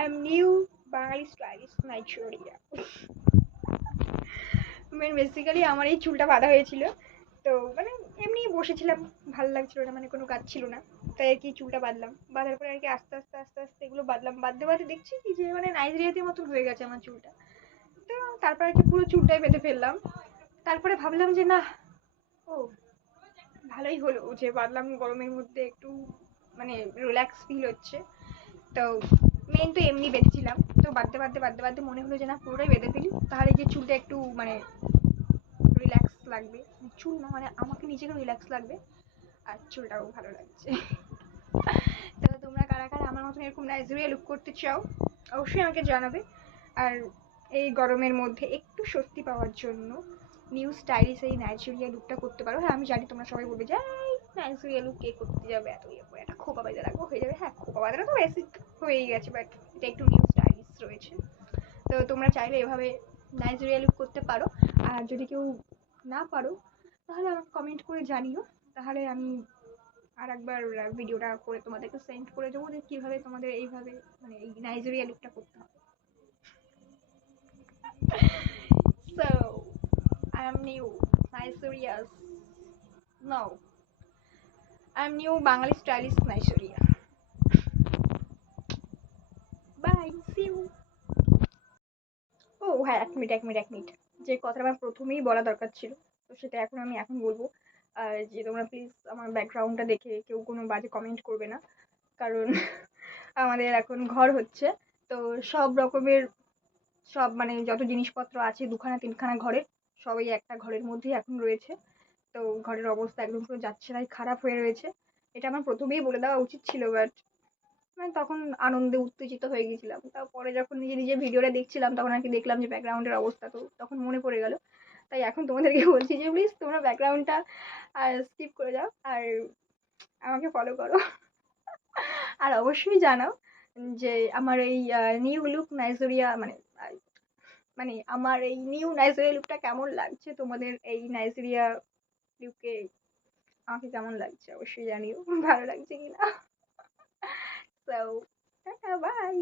I am new Bengali stylish Nigeria. Basically আমার এই চুলটা বাঁধা হয়েছিল, তো মানে এমনি বসেছিলাম, ভালো লাগছিল না, মানে কোনো কাজ ছিল না, তাই আর কি চুলটা বাঁধলাম। বাঁধার পরে আর কি আস্তে আস্তে আস্তে আস্তে এগুলো বাঁধলাম, বাঁধতে বাঁধতে দেখছি কি যে মানে নাইজেরিয়াতে মতন হয়ে গেছে আমার চুলটা। তো তারপর আর কি পুরো চুলটাই বেঁধে ফেললাম। তারপরে ভাবলাম যে না, ও ভালোই হলো যে বাঁধলাম, গরমের মধ্যে একটু মানে রিল্যাক্স ফিল হচ্ছে। তো মেন তো এমনি বেঁধেছিলাম, তো বাঁধতে বাঁধতে মনে হলো যে না পুরোটাই বেঁধে ফেলি, তাহলে যে চুলটা একটু মানে রিল্যাক্স লাগবে, চুল না মানে আমাকে নিজেকে রিল্যাক্স লাগবে, আর চুলটাও ভালো লাগছে। তো তোমরা কারা কারা আমার মতন এরকম নাইজেরিয়া লুক করতে চাও অবশ্যই আমাকে জানাবে। আর এই গরমের মধ্যে একটু স্বস্তি পাওয়ার জন্য নিউ স্টাইলিশ এই নাইজেরিয়া লুকটা করতে পারো। হ্যাঁ আমি জানি তোমরা সবাই বলবে যে এই নাইজেরিয়া লুক কে করতে যাবে, এত ইয়ে করে একটা খোপা বাঁধা রাখবো হয়ে যাবে। হ্যাঁ খোপা বাঁধাটা তো বেসিক হয়েই গেছে, বাট এটা একটু নিউ স্টাইলিশ রয়েছে। তো তোমরা চাইলে এভাবে নাইজেরিয়া লুক করতে পারো। আর যদি কেউ না পারো তাহলে আমাকে কমেন্ট করে জানিও, তাহলে আমি আর একবার ভিডিওটা করে তোমাদেরকে সেন্ড করে দেবো যে কিভাবে তোমাদের এইভাবে মানে এই নাইজেরিয়া লুকটা করতে হবে। So I am new Nigeria's no I am new Bengali stylish Nigeria. Bye, see you. ও হ্যাঁ, এক মিনিট, যে কথাটা আমার প্রথমেই বলা দরকার ছিল, তো সেটা এখন বলবো। আর যে তোমরা প্লিজ আমার ব্যাকগ্রাউন্ডটা দেখে কেউ কোনো বাজে কমেন্ট করবে না, কারণ আমাদের এখন ঘর হচ্ছে। তো সব রকমের সব মানে যত জিনিসপত্র আছে দুখানা তিনখানা ঘরের, সবই একটা ঘরের মধ্যেই এখন রয়েছে। তো ঘরের অবস্থা একদম পুরো যাচ্ছে তাই খারাপ হয়ে রয়েছে। এটা আমার প্রথমেই বলে দেওয়া উচিত ছিল, বাট মানে তখন আনন্দে উত্তেজিত হয়ে গেছিলাম। তারপরে যখন নিজে নিজে ভিডিওটা দেখছিলাম তখন আর কি দেখলাম যে ব্যাকগ্রাউন্ডের অবস্থা, তো তখন মনে পড়ে গেল। তাই এখন তোমাদেরকে বলছি যে প্লিজ তোমরা ব্যাকগ্রাউন্ডটা স্কিপ করে যাও, আর আমাকে ফলো করো। আর অবশ্যই জানাও যে আমার এই নিউ লুক নাইজেরিয়া মানে মানে আমার এই নিউ নাইজেরিয়া লুকটা কেমন লাগছে তোমাদের, এই নাইজেরিয়া লুকে আমাকে কেমন লাগছে অবশ্যই জানিও, ভালো লাগছে কিনা। So, tata bye.